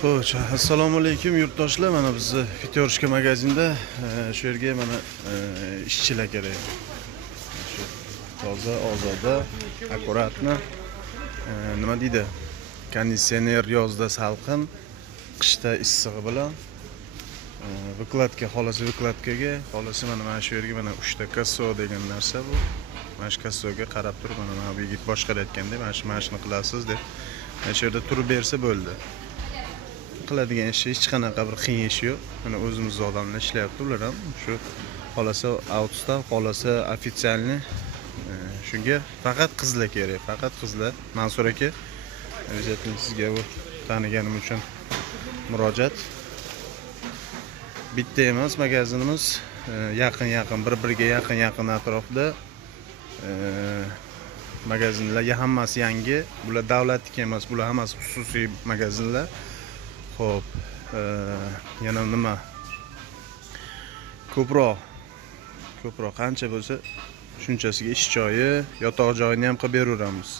Xo'sh, assalomu alaykum yurtdoshlar. Mana bizni Fityorishka magazinda shu yerga mana ishchilar kerak. Shu toza, ozoda, akkuratni nima deydi? Konditsioner yozda salqin, qishda issig'i bilan vykladka, xolasi vykladkaga, xolasi mana shu yerga mana 3 ta kasso degan narsa bu. Mana shu kassoga qarab turib, mana bu yigit boshqalayotganda, mana shuni qilasiz deb shu yerda turib bersa bo'ldi. Qiladigan ishi hech qanaqa bir qiyin ish yo'q. Mana o'zimiz odamlar ishlayapti, ular ham shu xolasa outstaff, xolasa ofitsialni. Shunga faqat qizlar kerak, faqat qizlar. Mansur aka, обязательно sizga bu taniganim uchun murojaat. Bitta emas, magazinimiz yaqin-yaqin, bir-biriga yaqin-yaqin atrofda magazinlar, hammasi yangi. Bular davlatniki emas, bular hammasi xususiy magazinlar. Xo'p, yana nima? Ko'proq qancha bo'lsa shunchasiga ish joyi, yotoq joyini ham qilib beraveramiz.